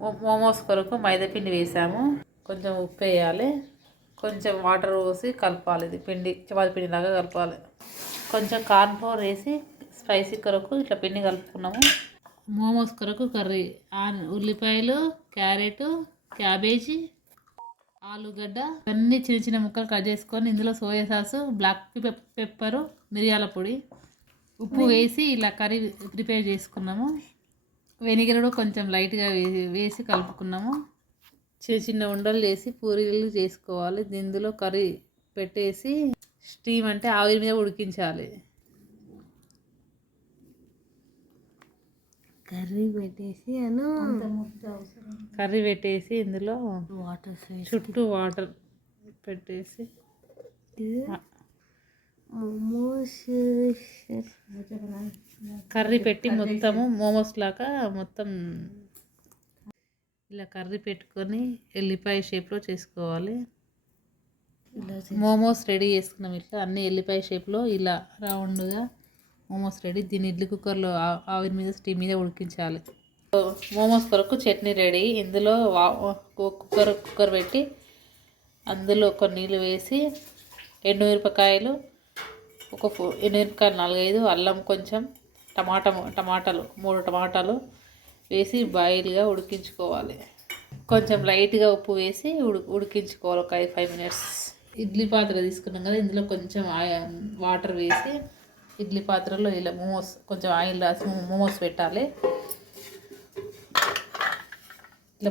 మోమోస్ కొరకు మైదాపిండి వేసాము. కొంచెం ఉప్పు వేయాలి, కొంచెం వాటర్ పోసి కలపాలి. ఇది పిండి చపాతి పిండి లాగా కలపాలి. కొంచెం కార్న్ఫ్లోర్ వేసి స్పైసీ కొరకు ఇట్లా పిండి కలుపుకున్నాము. మోమోస్ కొరకు కర్రీ ఉల్లిపాయలు, క్యారెట్, క్యాబేజీ, ఆలుగడ్డ అన్నీ చిన్న చిన్న ముక్కలు కట్ చేసుకొని ఇందులో సోయా సాసు, బ్లాక్ పెప్పరు, మిరియాల పొడి, ఉప్పు వేసి ఇలా కర్రీ ప్రిపేర్ చేసుకున్నాము. వెనిగర్ కూడా కొంచెం లైట్గా వేసి కలుపుకున్నాము. చిన్న చిన్న ఉండలు చేసి పూరీలు చేసుకోవాలి. ఇందులో కర్రీ పెట్టేసి స్టీమ్ అంటే ఆవిరి మీద ఉడికించాలి. కర్రీ పెట్టేసి ఇందులో చుట్టూ వాటర్ పెట్టేసి కర్రీ పెట్టి మొత్తము మోమోస్ లాగా మొత్తం ఇలా కర్రీ పెట్టుకొని ఎల్లిపాయ షేప్లో చేసుకోవాలి. మోమోస్ రెడీ చేసుకున్నాం. ఇట్లా అన్ని ఎల్లిపాయ షేప్లో ఇలా రౌండ్గా మోమోస్ రెడీ. దీన్ని ఇడ్లీ కుక్కర్లో ఆవిరి మీద స్టీమ్ మీద ఉడికించాలి. మోమోస్ కొరకు చట్నీ రెడీ. ఇందులో కుక్కర్ పెట్టి అందులో కొన్ని నీళ్ళు వేసి ఎండుమిరపకాయలు ఎండుమిరపకాయలు 4-5, అల్లం కొంచెం, టమాటాలు 3 టమాటాలు వేసి బాయిల్గా ఉడికించుకోవాలి. కొంచెం లైట్గా ఉప్పు వేసి ఉడికించుకోవాలి ఒక 5 మినిట్స్. ఇడ్లీ పాత్ర తీసుకున్నాం కదా, ఇందులో కొంచెం వాటర్ వేసి ఇడ్లీ పాత్రలో ఇలా మోమోస్ కొంచెం ఆయిల్ రాసి మోమోస్ పెట్టాలి. ఇట్లా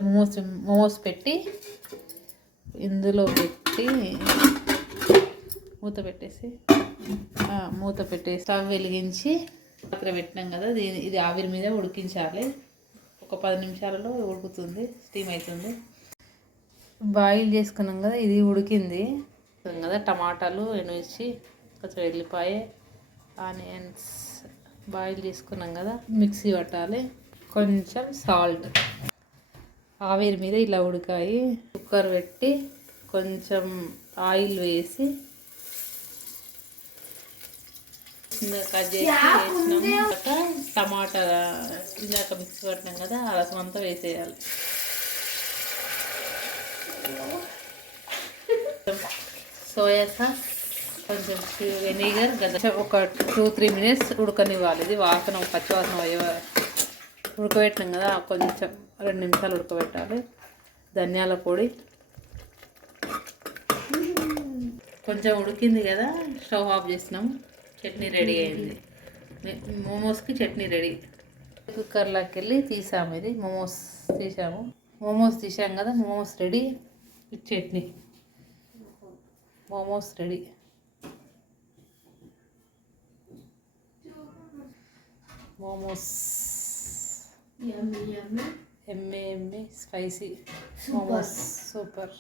మోమోస్ పెట్టి ఇందులో పెట్టి మూత పెట్టేసి స్టవ్ వెలిగించి పాత్ర పెట్టినాం కదా, ఇది ఆవిరి మీద ఉడికించాలి. ఒక 10 నిమిషాలలో ఉడుకుతుంది, స్టీమ్ అవుతుంది. బాయిల్ చేసుకున్నాం కదా, ఇది ఉడికింది కదా. టమాటాలు ఎండుమిర్చి, కొంచెం ఎల్లిపాయ, ఆనియన్స్ బాయిల్ చేసుకున్నాం కదా, మిక్సీ పట్టాలి. కొంచెం సాల్ట్. ఆవిరి మీద ఇలా ఉడికాయి. కుక్కర్ పెట్టి కొంచెం ఆయిల్ వేసి కట్ చేసి వేసినాం. టమాటా ఇందాక మిక్సీ పట్టినాం కదా, ఆ రసం అంతా వేసేయాలి. సోయా సాస్, కొంచెం వెనిగర్, ఒక 2-3 మినిట్స్ ఉడకనివ్వాలి. ఇది వాసన పచ్చివాసన ఉడకబెట్టినాం కదా, కొంచెం 2 నిమిషాలు ఉడకబెట్టాలి. ధనియాల పొడి కొంచెం ఉడికింది కదా, స్టవ్ ఆఫ్ చేసినాం. చట్నీ రెడీ అయింది. మోమోస్కి చట్నీ రెడీ. కుక్కర్లోకి వెళ్ళి తీసాము. ఇది మోమోస్ తీసాం కదా, momos ready. Chutney momos ready. Momos ఎమ్మె స్పైసీ మోమోస్ సూపర్.